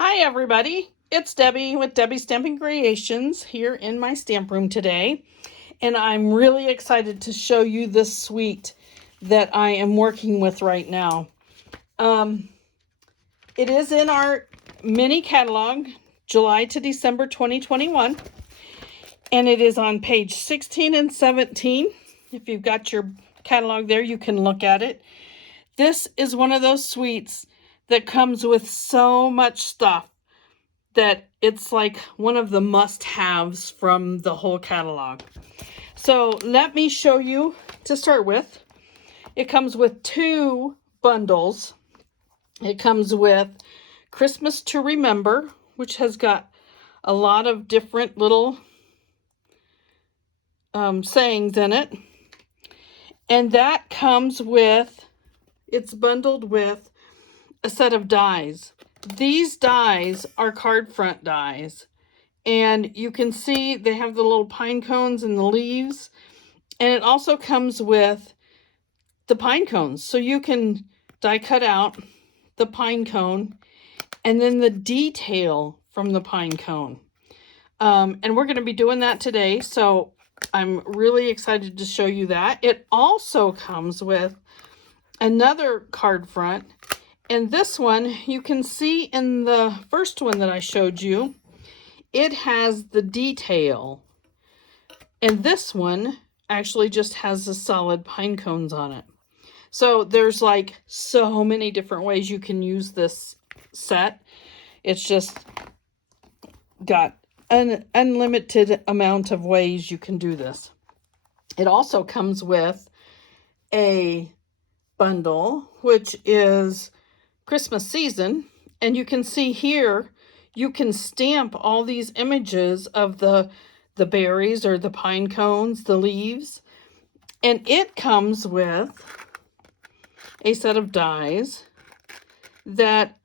Hi everybody, it's Debbie with Debbie Stamping Creations here in my stamp room today, and I'm really excited to show you this suite that I am working with right now. It is in our mini catalog, July to December 2021, and it is on page 16 and 17. If you've got your catalog there, you can look at it. This is one of those suites that comes with so much stuff that it's like one of the must-haves from the whole catalog. So let me show you to start with. It comes with two bundles. It comes with Christmas to Remember, which has got a lot of different little sayings in it. And that comes with, it's bundled with a set of dies. These dies are card front dies, and you can see they have the little pine cones and the leaves, and it also comes with the pine cones, so you can die cut out the pine cone and then the detail from the pine cone. And we're going to be doing that today, so I'm really excited to show you that. It also comes with another card front. And this one, you can see in the first one that I showed you, it has the detail. And this one actually just has the solid pine cones on it. So there's like so many different ways you can use this set. It's just got an unlimited amount of ways you can do this. It also comes with a bundle, which is Christmas season, and you can see here you can stamp all these images of the berries or the pine cones, the leaves, and it comes with a set of dies that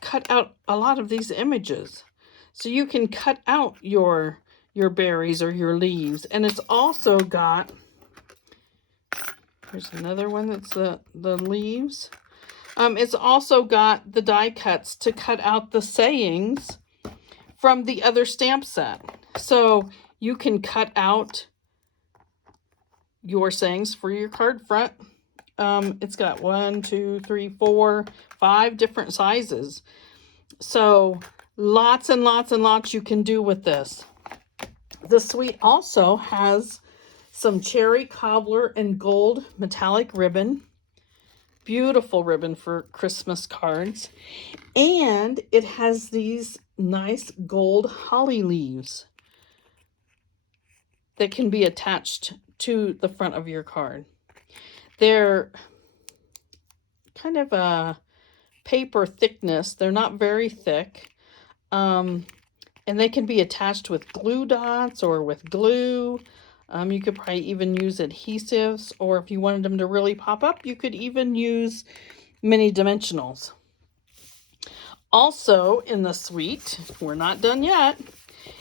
cut out a lot of these images, so you can cut out your berries or your leaves. And it's also got, here's another one that's the leaves. It's also got the die cuts to cut out the sayings from the other stamp set. So you can cut out your sayings for your card front. It's got 1, 2, 3, 4, 5 different sizes. So lots and lots and lots you can do with this. The suite also has some cherry cobbler and gold metallic ribbon. Beautiful ribbon for Christmas cards. And it has these nice gold holly leaves that can be attached to the front of your card. They're kind of a paper thickness. They're not very thick. And they can be attached with glue dots or with glue. You could probably even use adhesives, or if you wanted them to really pop up, you could even use mini dimensionals. Also in the suite, we're not done yet,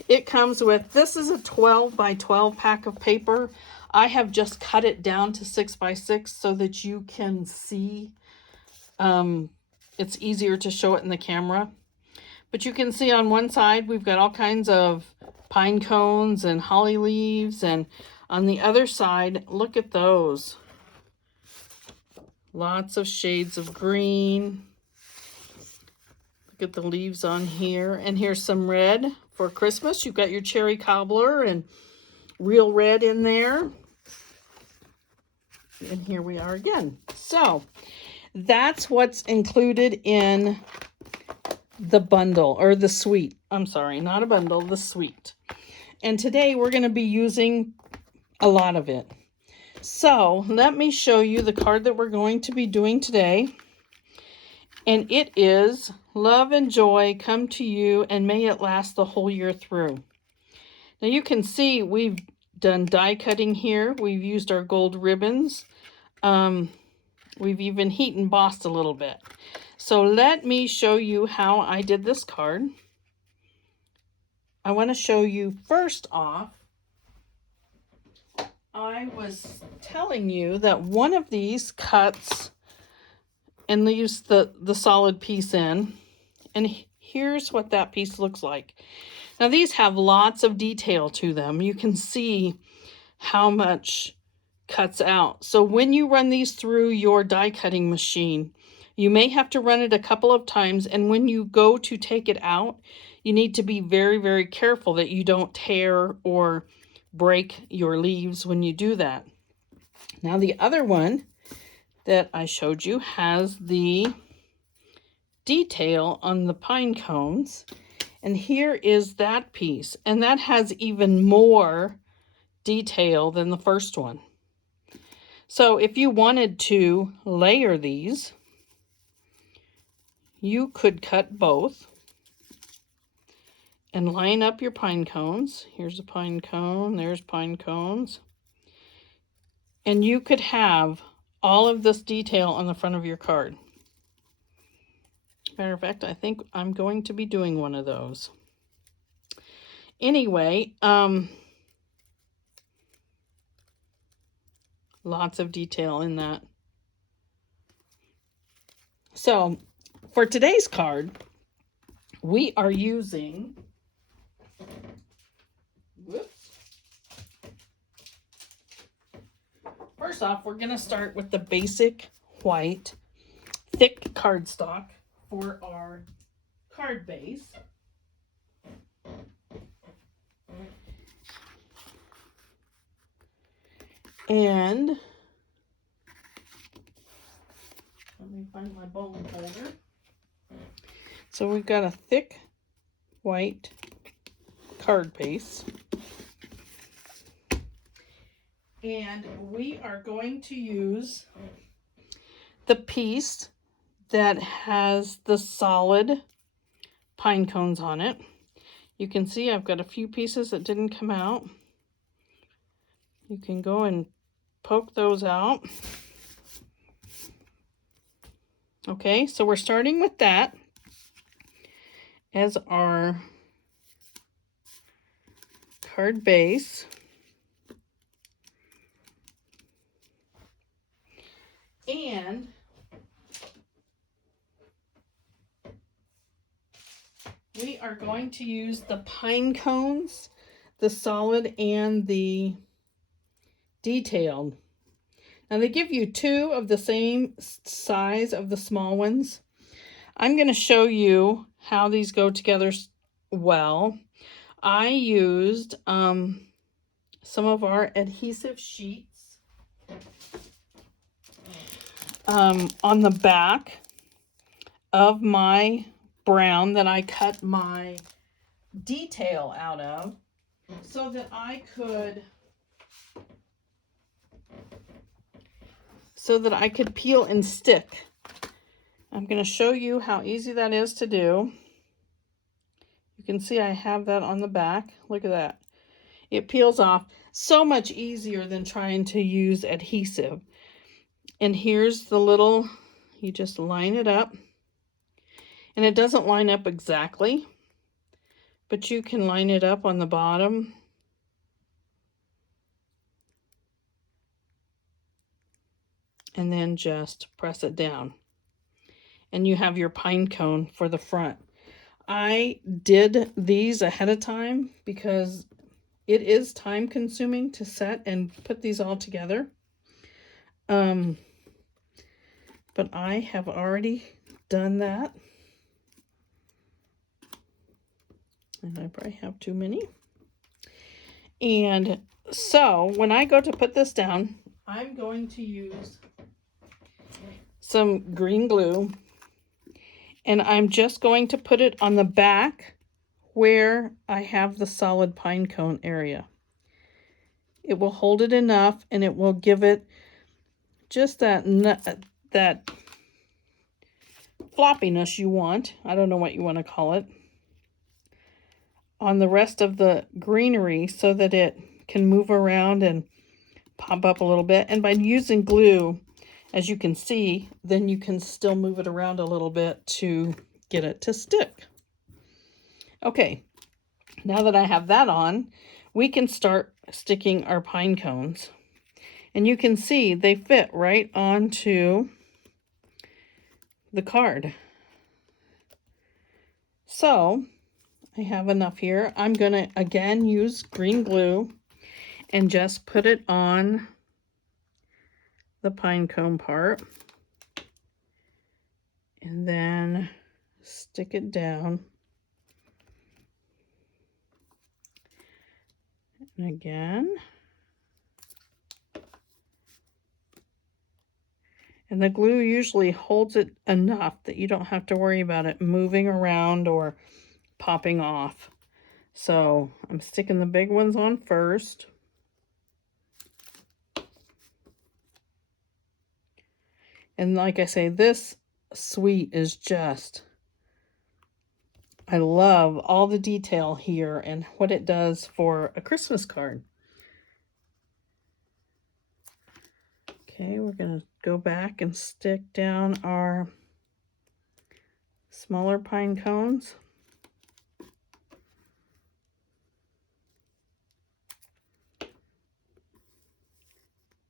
it comes with, this is a 12 by 12 pack of paper. I have just cut it down to 6 by 6 so that you can see. It's easier to show it in the camera. But you can see on one side, we've got all kinds of pine cones and holly leaves. And on the other side, look at those. Lots of shades of green. Look at the leaves on here. And here's some red for Christmas. You've got your cherry cobbler and real red in there. And here we are again. So that's what's included in the bundle, or the suite. I'm sorry, not a bundle, the suite. And today we're going to be using a lot of it. So let me show you the card that we're going to be doing today. And it is Love and Joy Come to You, and May It Last the Whole Year Through. Now you can see we've done die cutting here. We've used our gold ribbons. We've even heat embossed a little bit. So let me show you how I did this card. I want to show you first off, I was telling you that one of these cuts and leaves the solid piece in. And here's what that piece looks like. Now these have lots of detail to them. You can see how much cuts out. So when you run these through your die cutting machine, you may have to run it a couple of times, and when you go to take it out, you need to be very, very careful that you don't tear or break your leaves when you do that. Now the other one that I showed you has the detail on the pine cones, and here is that piece, and that has even more detail than the first one. So if you wanted to layer these, you could cut both and line up your pine cones. Here's a pine cone, there's pine cones. And you could have all of this detail on the front of your card. Matter of fact, I think I'm going to be doing one of those. Anyway, lots of detail in that. So for today's card, we are using, first off, we're going to start with the basic white thick cardstock for our card base. And let me find my bone folder. So we've got a thick white card base. And we are going to use the piece that has the solid pine cones on it. You can see I've got a few pieces that didn't come out. You can go and poke those out. Okay, so we're starting with that as our card base. And we are going to use the pine cones, the solid and the detailed. Now they give you two of the same size of the small ones. I'm going to show you how these go together well. I used some of our adhesive sheets on the back of my brown that I cut my detail out of so that I could peel and stick. I'm going to show you how easy that is to do. You can see I have that on the back. Look at that. It peels off so much easier than trying to use adhesive. And here's the little, you just line it up. And it doesn't line up exactly, but you can line it up on the bottom. And then just press it down. And you have your pine cone for the front. I did these ahead of time because it is time consuming to set and put these all together. But I have already done that. And I probably have too many. And so when I go to put this down, I'm going to use some green glue. And I'm just going to put it on the back where I have the solid pine cone area. It will hold it enough, and it will give it just that floppiness you want. I don't know what you want to call it. On the rest of the greenery so that it can move around and pop up a little bit. And by using glue, as you can see, then you can still move it around a little bit to get it to stick. Okay, now that I have that on, we can start sticking our pine cones. And you can see they fit right onto the card. So I have enough here. I'm going to again use green glue and just put it on the pine cone part. And then stick it down. And again. And the glue usually holds it enough that you don't have to worry about it moving around or popping off. So I'm sticking the big ones on first. And like I say, this suite is just, I love all the detail here and what it does for a Christmas card. Okay, we're going to go back and stick down our smaller pine cones.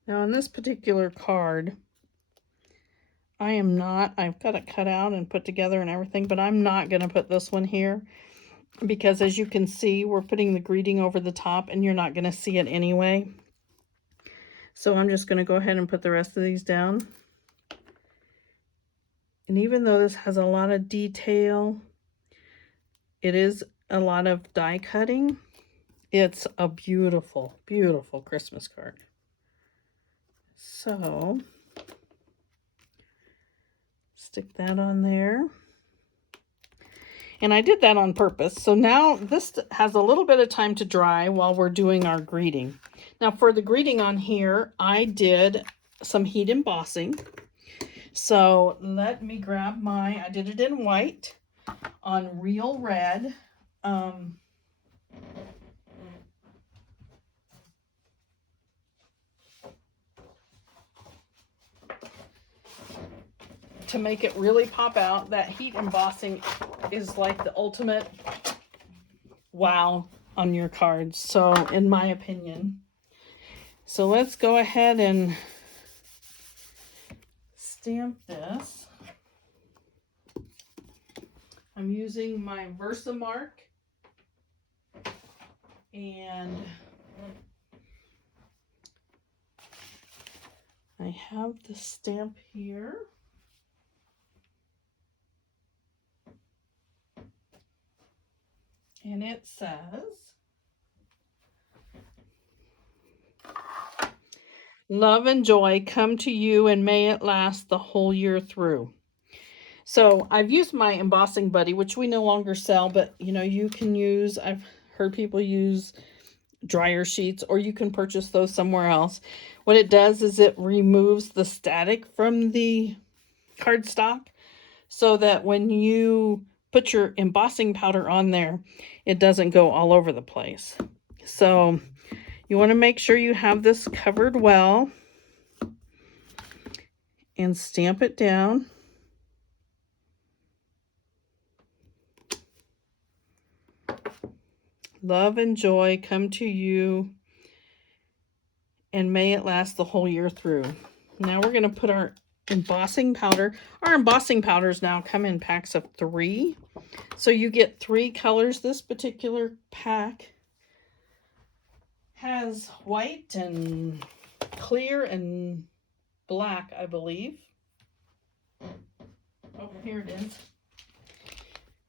Now on this particular card, I've got it cut out and put together and everything, but I'm not going to put this one here because as you can see, we're putting the greeting over the top and you're not going to see it anyway. So I'm just going to go ahead and put the rest of these down. And even though this has a lot of detail, it is a lot of die cutting. It's a beautiful, beautiful Christmas card. So stick that on there. And I did that on purpose. So now this has a little bit of time to dry while we're doing our greeting. Now for the greeting on here, I did some heat embossing. So let me grab I did it in white on real red. To make it really pop out, that heat embossing is like the ultimate wow on your cards, so in my opinion. So let's go ahead and stamp this. I'm using my Versamark, and I have the stamp here. And it says, love and joy come to you and may it last the whole year through. So I've used my embossing buddy, which we no longer sell, but you know, you can use, I've heard people use dryer sheets, or you can purchase those somewhere else. What it does is it removes the static from the cardstock so that when you put your embossing powder on there, it doesn't go all over the place. So you want to make sure you have this covered well and stamp it down. Love and joy come to you and may it last the whole year through. Now we're going to put our embossing powder. Our embossing powders now come in packs of 3. So you get 3 colors. This particular pack has white and clear and black, I believe. Oh, here it is.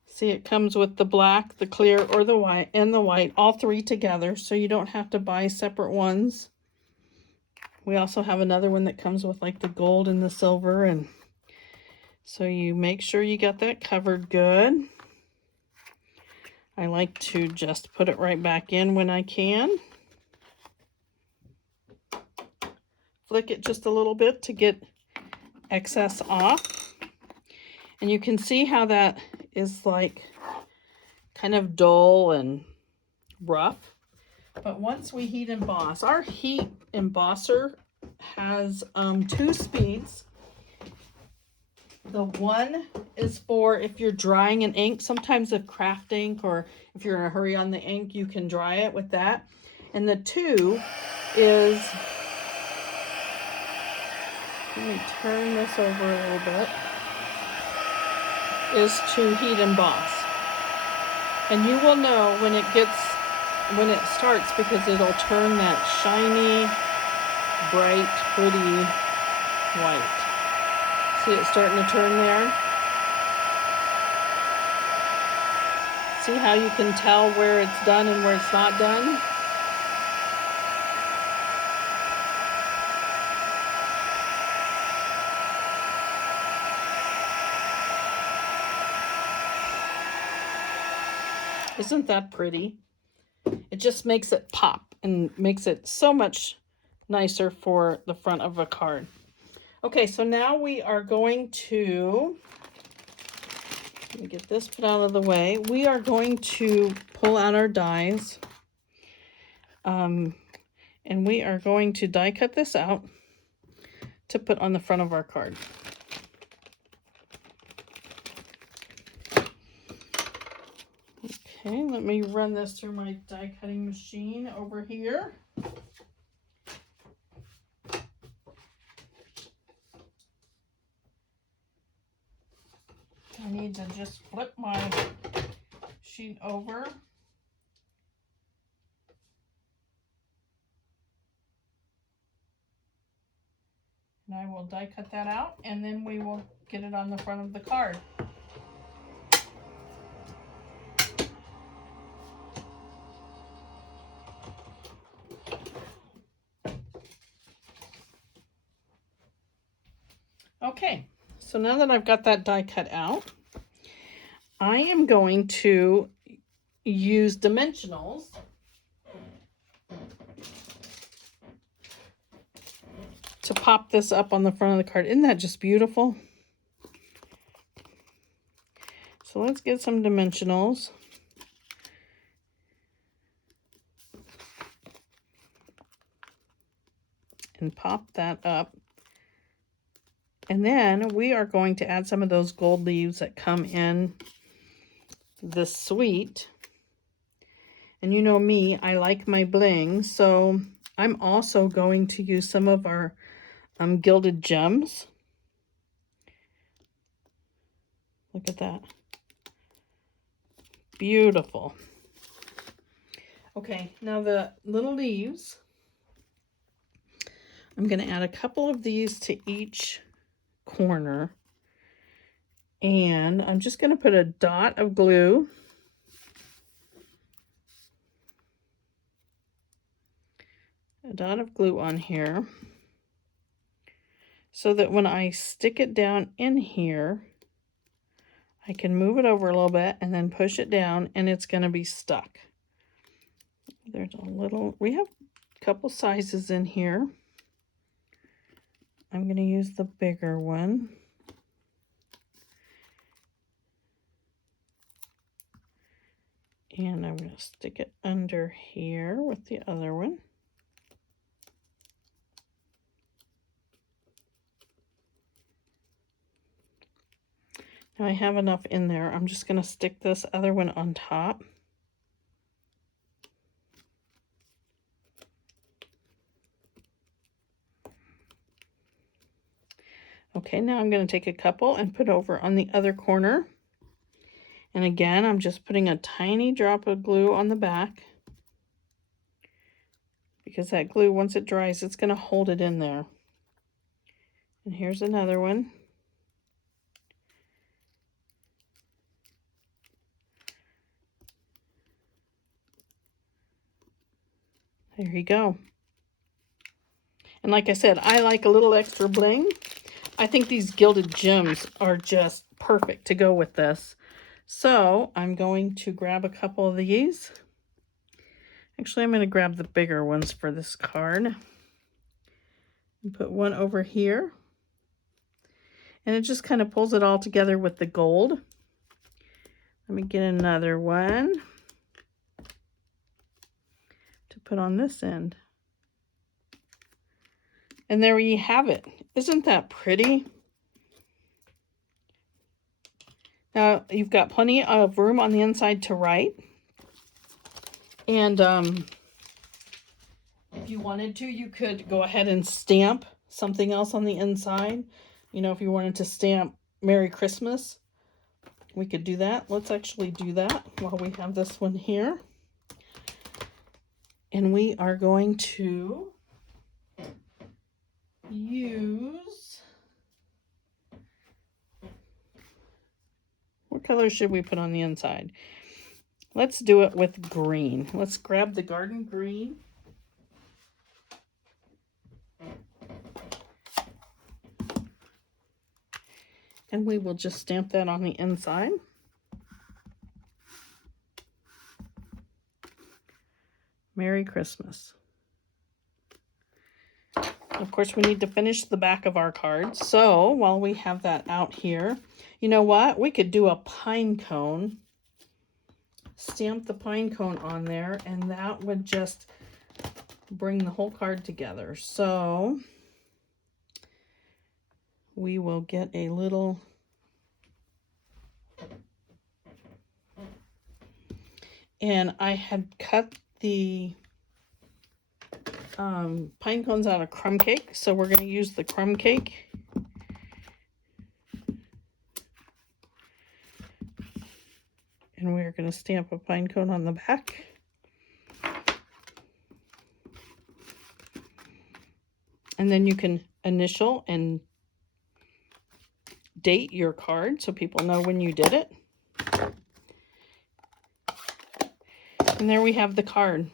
See, it comes with the black, the clear, or the white, and the white, all 3 together, so you don't have to buy separate ones. We also have another one that comes with like the gold and the silver, and so you make sure you got that covered good. I like to just put it right back in when I can. Flick it just a little bit to get excess off. And you can see how that is like kind of dull and rough. But once we heat emboss, our heat embosser has 2 speeds. The one is for if you're drying an ink. Sometimes if craft ink, or if you're in a hurry on the ink, you can dry it with that. And the 2 is, let me turn this over a little bit, is to heat emboss. And you will know when it starts, because it'll turn that shiny, bright, pretty white. See it starting to turn there? See how you can tell where it's done and where it's not done? Isn't that pretty? It just makes it pop and makes it so much nicer for the front of a card. Okay, so now we are going to, let me get this put out of the way. We are going to pull out our dies. And we are going to die cut this out to put on the front of our card. Okay, let me run this through my die cutting machine over here. I need to just flip my sheet over. And I will die cut that out, and then we will get it on the front of the card. Okay, so now that I've got that die cut out, I am going to use dimensionals to pop this up on the front of the card. Isn't that just beautiful? So let's get some dimensionals. And pop that up. And then we are going to add some of those gold leaves that come in the suite. And you know me, I like my bling, so I'm also going to use some of our gilded gems. Look at that. Beautiful. Okay, now the little leaves, I'm going to add a couple of these to each corner. And I'm just going to put a dot of glue. A dot of glue on here. So that when I stick it down in here, I can move it over a little bit and then push it down and it's going to be stuck. There's a little, we have a couple sizes in here. I'm going to use the bigger one. And I'm going to stick it under here with the other one. Now I have enough in there. I'm just going to stick this other one on top. Okay, now I'm going to take a couple and put over on the other corner. And again, I'm just putting a tiny drop of glue on the back. Because that glue, once it dries, it's going to hold it in there. And here's another one. There you go. And like I said, I like a little extra bling. I think these gilded gems are just perfect to go with this. So I'm going to grab a couple of these. Actually, I'm going to grab the bigger ones for this card. And put one over here. And it just kind of pulls it all together with the gold. Let me get another one to put on this end. And there you have it. Isn't that pretty? Now, you've got plenty of room on the inside to write. And if you wanted to, you could go ahead and stamp something else on the inside. You know, if you wanted to stamp Merry Christmas We could do that. Let's actually do that while we have this one here. And we are going to use, what color should we put on the inside? Let's do it with green. Let's grab the garden green. And we will just stamp that on the inside. Merry Christmas. Of course, we need to finish the back of our card. So while we have that out here, you know what? We could do a pine cone. Stamp the pine cone on there, and that would just bring the whole card together. So we will get a little, and I had cut the pine cones out of crumb cake, so we're going to use the crumb cake. And we're going to stamp a pine cone on the back. And then you can initial and date your card so people know when you did it. And there we have the card.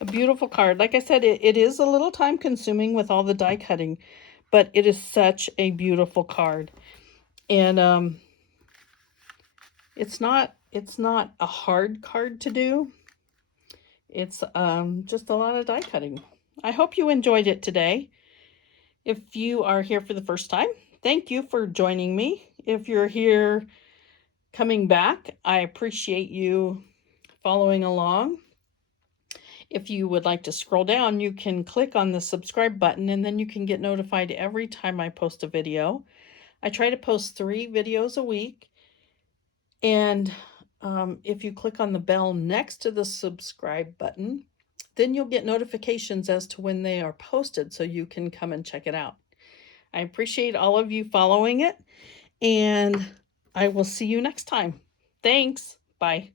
A beautiful card. Like I said, it is a little time consuming with all the die cutting, but it is such a beautiful card. And it's not a hard card to do. It's just a lot of die cutting. I hope you enjoyed it today. If you are here for the first time, thank you for joining me. If you're here coming back, I appreciate you following along. If you would like to scroll down, you can click on the subscribe button, and then you can get notified every time I post a video. I try to post 3 videos a week. And if you click on the bell next to the subscribe button, then you'll get notifications as to when they are posted, so you can come and check it out. I appreciate all of you following it, and I will see you next time. Thanks. Bye.